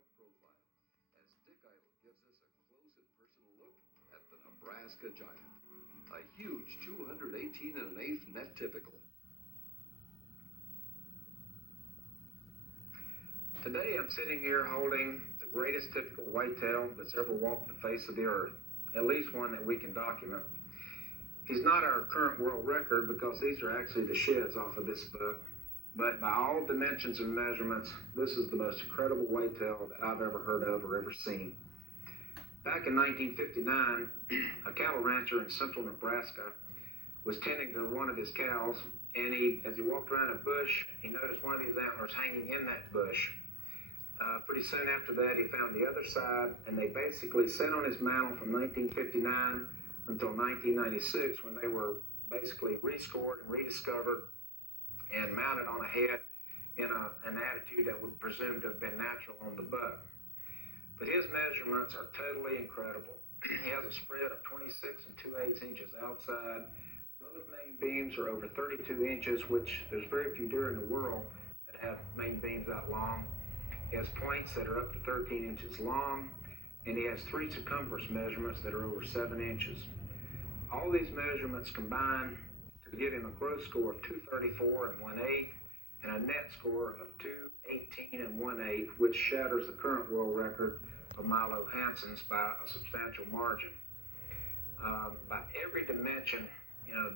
buck profile as Dick Idle gives us a close and personal look at the Nebraska Giant, a huge 218 1/8 net typical. Today I'm sitting here holding the greatest typical whitetail that's ever walked the face of the earth, at least one that we can document. He's not our current world record because these are actually the sheds off of this buck, but by all dimensions and measurements, this is the most incredible whitetail that I've ever heard of or ever seen. Back in 1959, a cattle rancher in central Nebraska was tending to one of his cows, and as he walked around a bush, he noticed one of these antlers hanging in that bush. Pretty soon after that, he found the other side, and they basically sat on his mantle from 1959 until 1996, when they were basically rescored and rediscovered and mounted on a head in an attitude that would presume to have been natural on the buck. But his measurements are totally incredible. He has a spread of 26 2/8 inches outside. Both main beams are over 32 inches, which there's very few deer in the world that have main beams that long. He has points that are up to 13 inches long, and he has 3 circumference measurements that are over 7 inches. All these measurements combine to give him a gross score of 234 1/8 and a net score of 218 1/8, which shatters the current world record of Milo Hansen's by a substantial margin. By every dimension,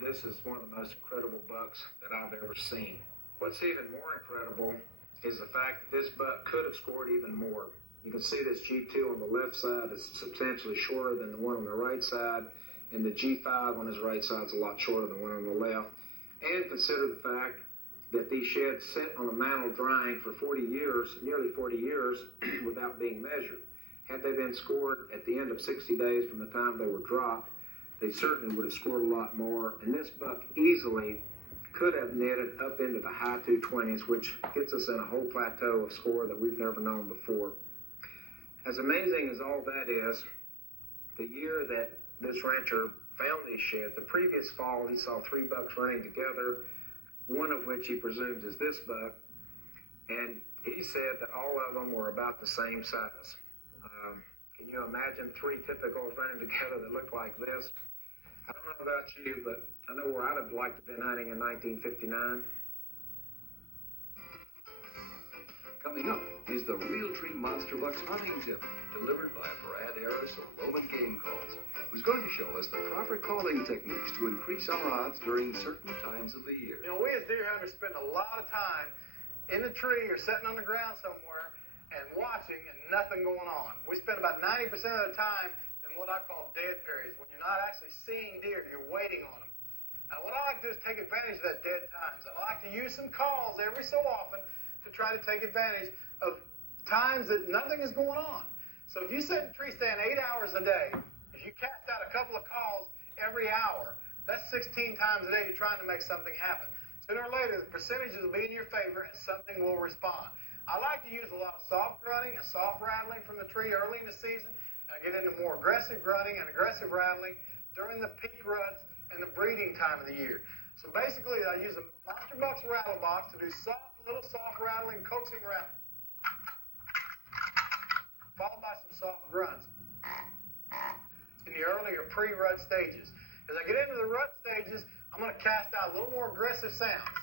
this is one of the most incredible bucks that I've ever seen. What's even more incredible is the fact that this buck could have scored even more. You can see this G2 on the left side is substantially shorter than the one on the right side, and the G5 on his right side is a lot shorter than the one on the left. And consider the fact that these sheds sit on the mantle drying for 40 years, nearly 40 years, without being measured. Had they been scored at the end of 60 days from the time they were dropped, they certainly would have scored a lot more, and this buck easily could have netted up into the high 220s, which gets us in a whole plateau of score that we've never known before. As amazing as all that is, the year that this rancher found these sheds, the previous fall, he saw 3 bucks running together, one of which he presumes is this buck, and he said that all of them were about the same size. Can you imagine 3 typicals running together that look like this? I don't know about you, but I know where I'd have liked to have been hunting in 1959. Coming up is the Realtree Monster Bucks hunting tip, delivered by Brad Harris of Loman Game Calls, who's going to show us the proper calling techniques to increase our odds during certain times of the year. We as deer hunters spend a lot of time in the tree or sitting on the ground somewhere and watching and nothing going on. We spend about 90% of the time in what I call dead periods, when you're not actually seeing deer, you're waiting on them. And what I like to do is take advantage of that dead times. I like to use some calls every so often to try to take advantage of times that nothing is going on. So if you sit in a tree stand 8 hours a day, if you cast out a couple of calls every hour, that's 16 times a day you're trying to make something happen. Sooner or later, the percentages will be in your favor and something will respond. I like to use a lot of soft grunting and soft rattling from the tree early in the season, and I get into more aggressive grunting and aggressive rattling during the peak ruts and the breeding time of the year. So basically, I use a Monster Bucks rattle box to do little soft rattling, coaxing rattle, followed by some soft grunts in the earlier pre-rut stages. As I get into the rut stages, I'm going to cast out a little more aggressive sounds.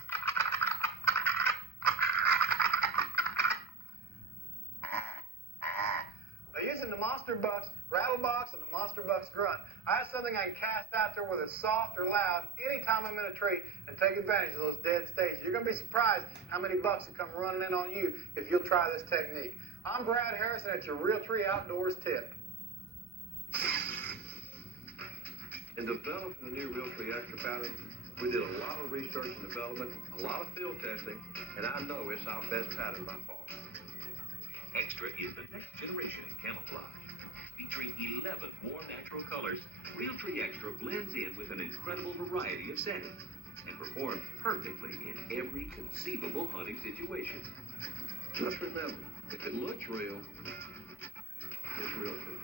By using the Monster Bucks rattle box and the Monster Bucks grunt, I have something I can cast out there whether it's soft or loud anytime I'm in a tree and take advantage of those dead stages. You're going to be surprised how many bucks will come running in on you if you'll try this technique. I'm Brad Harris, and it's your Realtree Outdoors tip. In developing the new Realtree Extra pattern, we did a lot of research and development, a lot of field testing, and I know it's our best pattern by far. Extra is the next generation in camouflage. Featuring 11 more natural colors, Realtree Extra blends in with an incredible variety of settings and performs perfectly in every conceivable hunting situation. Just remember, if it looks real, it's Realtree.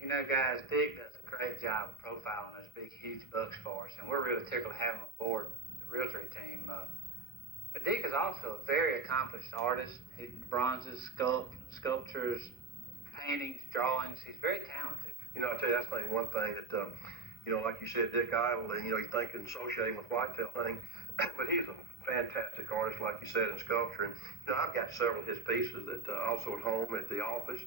You know, guys, Dick does a great job of profiling those big, huge bucks for us, and we're really tickled to have him aboard the Realtree team. But Dick is also a very accomplished artist. He bronzes, sculptures, paintings, drawings. He's very talented. You know, I tell you, that's one thing that, you know, like you said, Dick Idle, you know, you think associating with whitetail hunting, but he's a fantastic artist, like you said, in sculpture. And, you know, I've got several of his pieces that also at home, at the office,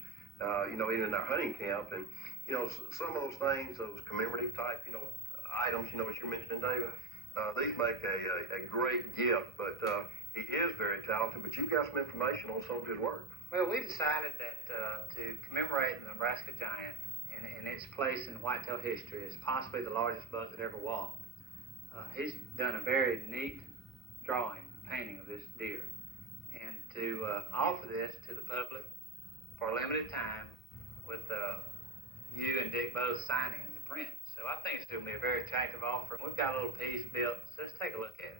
you know, even in our hunting camp. And, you know, some of those things, those commemorative type, you know, items, you know, what you're mentioning, David, these make a great gift. But he is very talented, but you've got some information on some of his work. Well, we decided that to commemorate the Nebraska Giant in its place in whitetail history as possibly the largest buck that ever walked. He's done a very neat drawing, painting of this deer. And to offer this to the public for a limited time with you and Dick both signing the print. So I think it's going to be a very attractive offer. And we've got a little piece built, so let's take a look at it.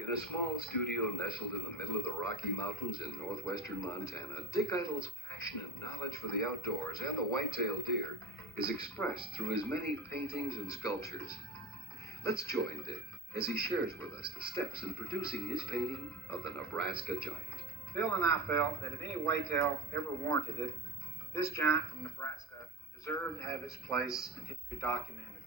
In a small studio nestled in the middle of the Rocky Mountains in northwestern Montana, Dick Idle's passion and knowledge for the outdoors and the white-tailed deer is expressed through his many paintings and sculptures. Let's join Dick as he shares with us the steps in producing his painting of the Nebraska Giant. Bill and I felt that if any whitetail ever warranted it, this giant from Nebraska deserved to have its place in history documented.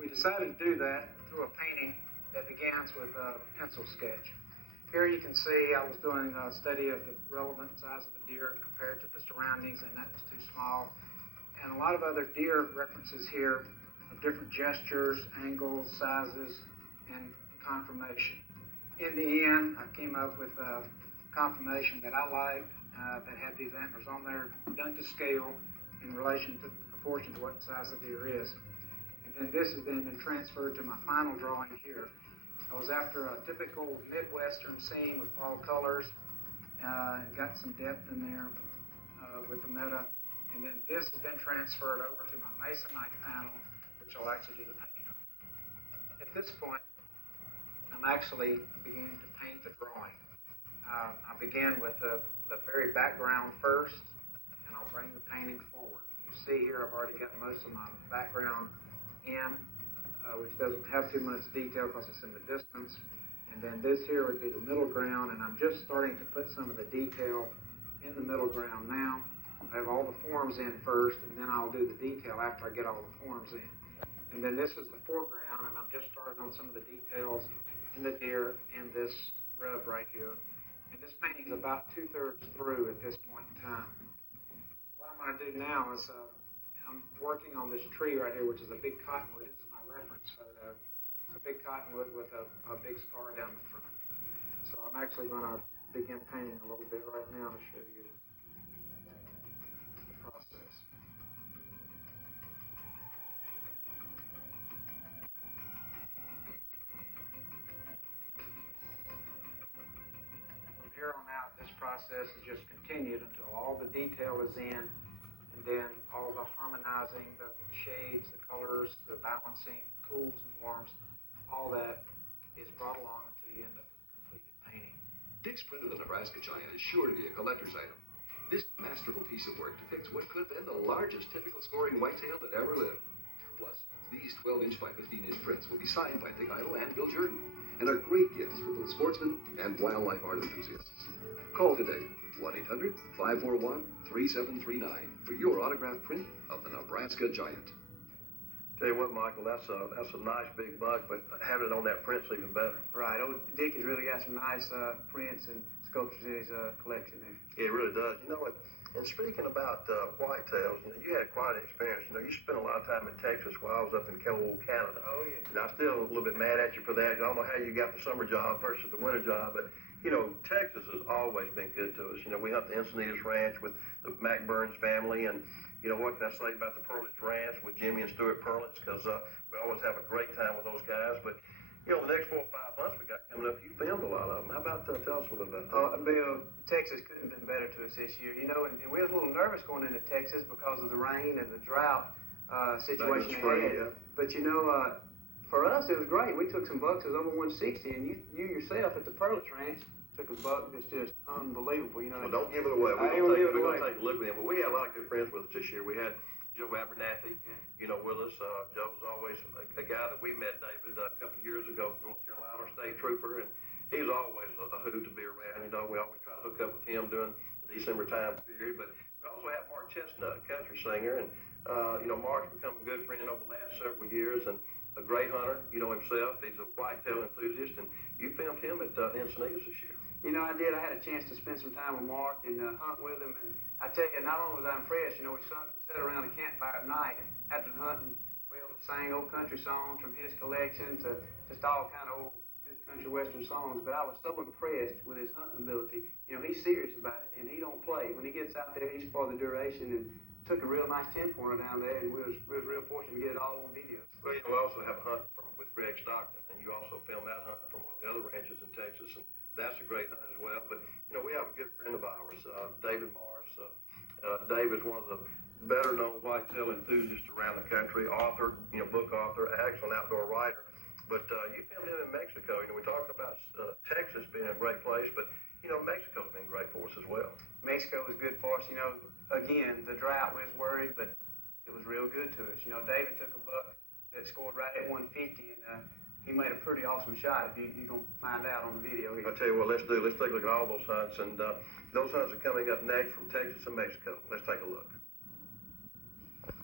We decided to do that through a painting that begins with a pencil sketch. Here you can see I was doing a study of the relevant size of the deer compared to the surroundings, and that was too small. And a lot of other deer references here of different gestures, angles, sizes, and conformation. In the end, I came up with a conformation that I liked that had these antlers on there done to scale in relation to proportion to what size the deer is. And then this has then been transferred to my final drawing here. I was after a typical Midwestern scene with fall colors and got some depth in there with the meta. And then this has been transferred over to my Masonite panel, which I'll actually do the painting on. At this point, I'm actually beginning to paint the drawing. I begin with the very background first, and I'll bring the painting forward. You see here I've already got most of my background in, which doesn't have too much detail because it's in the distance. And then this here would be the middle ground, and I'm just starting to put some of the detail in the middle ground now. I have all the forms in first, and then I'll do the detail after I get all the forms in. And then this is the foreground, and I'm just starting on some of the details in the deer and this rub right here. And this painting is about 2/3 through at this point in time. What I'm going to do now is I'm working on this tree right here, which is a big cottonwood. This is my reference photo. It's a big cottonwood with a big scar down the front. So I'm actually going to begin painting a little bit right now to show you the process. From here on out, this process is just continued until all the detail is in, and then all the harmonizing, the shades, the colors, the balancing, cools and warms, all that is brought along until you end up with a completed painting. Dick's print of the Nebraska Giant is sure to be a collector's item. This masterful piece of work depicts what could have been the largest typical scoring whitetail that ever lived. Plus, these 12-inch by 15-inch prints will be signed by Dick Idle and Bill Jordan, and are great gifts for both sportsmen and wildlife art enthusiasts. Call today, 1-800-541-3739 for your autographed print of the Nebraska Giant. Tell you what, Michael, that's a nice big buck, but having it on that print's even better. Right. Dick has really got some nice prints and sculptures in his collection there. Yeah, it really does. You know, and speaking about whitetails, you had quite an experience. You spent a lot of time in Texas while I was up in cold Canada. Oh, yeah. And I'm still a little bit mad at you for that. I don't know how you got the summer job versus the winter job, but, Texas has always been good to us. We hunt the Encinitas Ranch with the Mac Burns family, and what can I say about the Perlitz Ranch with Jimmy and Stuart Perlitz, because we always have a great time with those guys. But, the next 4 or 5 months we got coming up, you filmed a lot of them. How about tell us a little bit about that? Bill, Texas couldn't have been better to us this year. And we was a little nervous going into Texas because of the rain and the drought situation they had. Yeah. But, for us, it was great. We took some bucks that was over 160, and you yourself at the Perlitz Ranch took a buck that's just unbelievable. You know, well, don't give it away. I ain't gonna give it We're away. going to take a look at him. But we had a lot of good friends with us this year. We had Joe Abernathy, with us. Joe's always a guy that we met, David, a couple of years ago, North Carolina State Trooper, and he's always a hoot to be around. We always try to hook up with him during the December time period. But we also have Mark Chestnut, country singer, and Mark's become a good friend over the last several years, and a great hunter, himself. He's a whitetail enthusiast, and you filmed him at Encinitas this year. I did. I had a chance to spend some time with Mark and hunt with him, and I tell you, not only was I impressed, we sat around a campfire at night after hunting. We sang old country songs from his collection to just all kind of old good country western songs, but I was so impressed with his hunting ability. He's serious about it, and he don't play. When he gets out there, he's for the duration, and took a real nice 10-pointer down there, and we was real fortunate to get it all on video. Well, we also have a hunt with Greg Stockton, and you also filmed that hunt from one of the other ranches in Texas, and that's a great hunt as well. But, we have a good friend of ours, David Morris. Dave is one of the better-known whitetail enthusiasts around the country, author, book author, excellent outdoor writer. But you filmed him in Mexico. We talked about Texas being a great place, but Mexico's been great for us as well. Mexico was good for us. Again, the drought was worried, but it was real good to us. David took a buck that scored right at 150, and he made a pretty awesome shot. You're going to find out on the video here. I'll tell you what, let's take a look at all those hunts, and those hunts are coming up next from Texas and Mexico. Let's take a look.